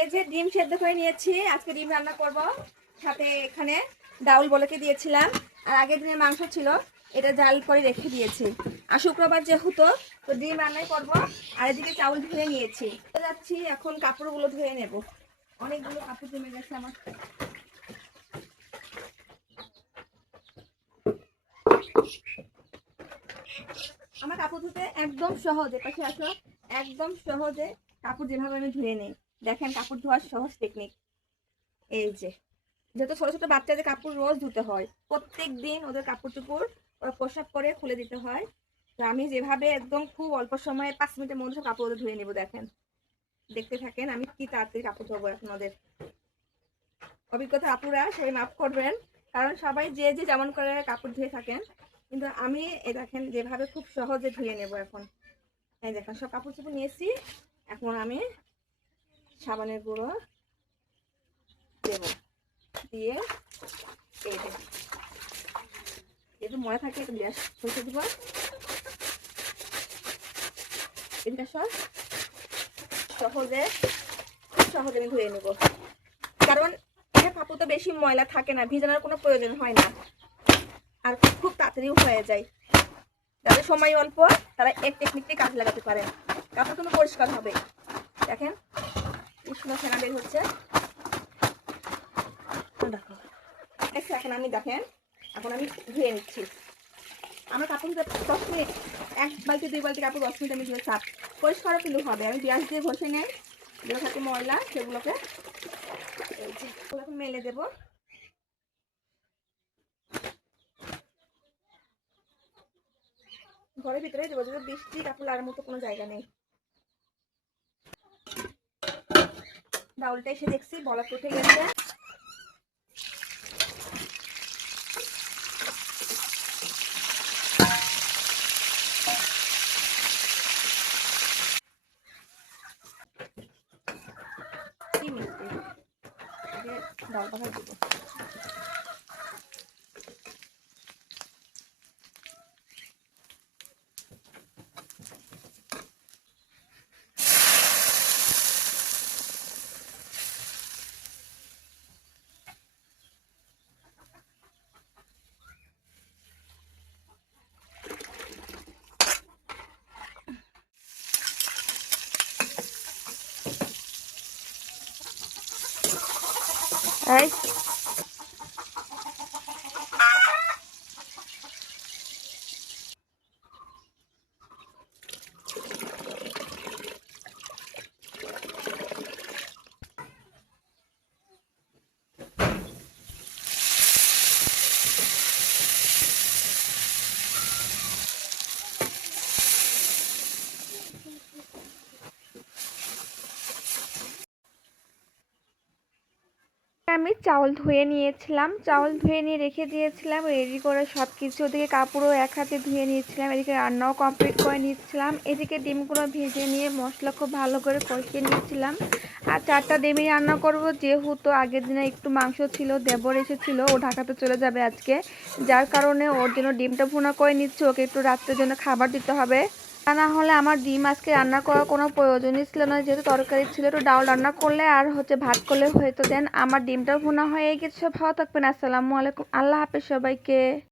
এই যে ডিম সেদ্ধ করে নিয়েছি, আজকে ডিম রান্না করব। সাথে এখানে ডাউল বলকে দিয়েছিলাম, আর আগের দিনের মাংস ছিল, এটা জাল করে রেখে দিয়েছি। আর শুক্রবার যেহেতু, তো ডিম রান্নাই করব। আর এদিকে চাউল ধুয়ে নিয়েছি, যাচ্ছি এখন কাপড়গুলো ধুয়ে নেব। অনেকগুলো কাপড় জমে গেছে আমার। আমার কাপড় ধুতে একদম সহজে, পাশে আসো, একদম সহজে কাপড় যেভাবে আমি ধুয়ে নিই। দেখেন কাপড় ধোয়ার সহজ টেকনিক। এই যে, যেহেতু ছোট ছোট বাচ্চাদের কাপড় রোজ ধুতে হয়, প্রত্যেক দিন ওদের কাপড় চোপড় ওরা প্রসাব করে খুলে দিতে হয়। তো আমি যেভাবে একদম খুব অল্প সময়ে 5 মিনিটের মধ্যে কাপড় ওদের ধুয়ে নেব। দেখেন, দেখতে থাকেন আমি কি তাড়াতাড়ি কাপড় ধোবো। এখন ওদের অভিজ্ঞতা আপুরা সেই মাফ করবেন, কারণ সবাই যে যে যেমন করে কাপড় ধুয়ে থাকেন, কিন্তু আমি দেখেন যেভাবে খুব সহজে ধুয়ে নেব। এখন এই দেখেন সব কাপড় চোপড় নিয়েছি, এখন আমি সাবানের গুঁড়ো দেবো, দিয়ে এই যে একটু ময়লা থাকে একটু গ্যাস মুছে দিব। এটা সব সহজে সহজে আমি ধুয়ে নেব, কারণ কাপড় তো বেশি ময়লা থাকে না, ভিজানোর কোনো প্রয়োজন হয় না, আর খুব তাড়াতাড়িও হয়ে যায়। যাদের সময় অল্প তারা এক টেকনিকটি কাজে লাগাতে পারেন, কাপড় কিন্তু পরিষ্কার হবে। দেখেন উষ্ণ ফেনা বের হচ্ছে। দেখো এখন আমি দেখেন, এখন আমি ধুয়ে নিচ্ছি। আমার কাপড় 10 মিনিট, 1 বালতি 2 বালতি কাপড় 10 মিনিট আমি ধুয়ে সাফ পরিষ্কারও কিন্তু হবে। আমি ব্রাশ দিয়ে ঘষে নেই যেগুলো থাকে ময়লা, সেগুলোকে এই যে মেলে দেবো। ঘরের ভিতরে দেবো, যদি বৃষ্টি কাপড় লাগার মতো কোনো জায়গা নেই। ডাউলটা এসে দেখছি বলা উঠে গেছে। কি মিষ্টি, ডাল পাখা দেবো। এই আমি চাউল ধুয়ে নিয়েছিলাম, চাউল ধুয়ে নিয়ে রেখে দিয়েছিলাম রেডি করে সব কিছু। ওদিকে কাপড়ও এক হাতে ধুয়ে নিয়েছিলাম, এদিকে রান্নাও কমপ্লিট করে নিচ্ছিলাম। এদিকে ডিমগুলো ভেজে নিয়ে মশলা খুব ভালো করে কষিয়ে নিচ্ছিলাম। আর 4টা ডিমই রান্না করব, যেহেতু আগের দিনে একটু মাংস ছিল, দেবর এসেছিল, ও ঢাকাতে চলে যাবে আজকে, যার কারণে ওর জন্য ডিমটা ভুনা করে নিচ্ছি। ওকে একটু রাত্রের জন্য খাবার দিতে হবে, তা না হলে আমার ডিম আজকে রান্না করার কোনো প্রয়োজনই ছিল না। যেহেতু তরকারি ছিল, একটু ডাল রান্না করলে আর ভাত করলে হয়তো। দেন আমার ডিমটাও ভুনা হয়ে গেছে। সব ভালো থাকবেন, আসসালামু আলাইকুম, আল্লাহ হাফেজ সবাইকে।